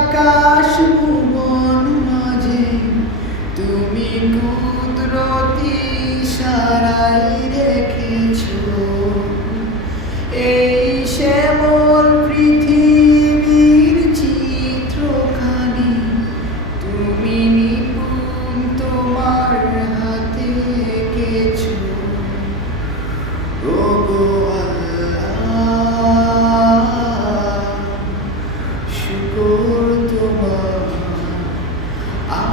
আকাশ ভুবন মাঝে তুমি কুদরতি সারাই রেখেছ। এই শ্যামা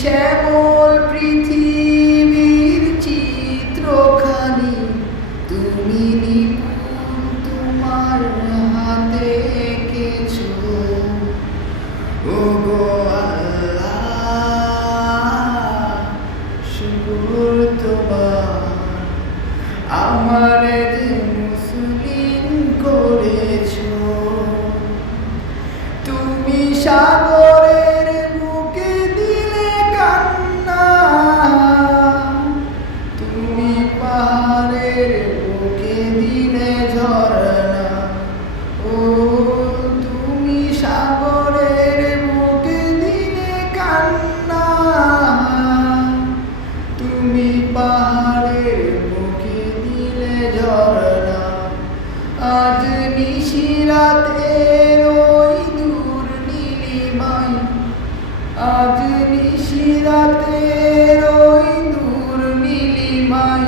শ্যামল পৃথিবীর চিত্রখানি, তুমি নিপুণ তোমার হাতে আল্লাহ, শুকুর তোমার। আমারে যে মুসলিম করেছ। তুমি সাগরের বুকের ও, তুমি সাগরের কান্না। তুমি বুকে দিলে আজ নিশিরাতে ওই দূর নীলিমাই আজ ওই নীলিমাই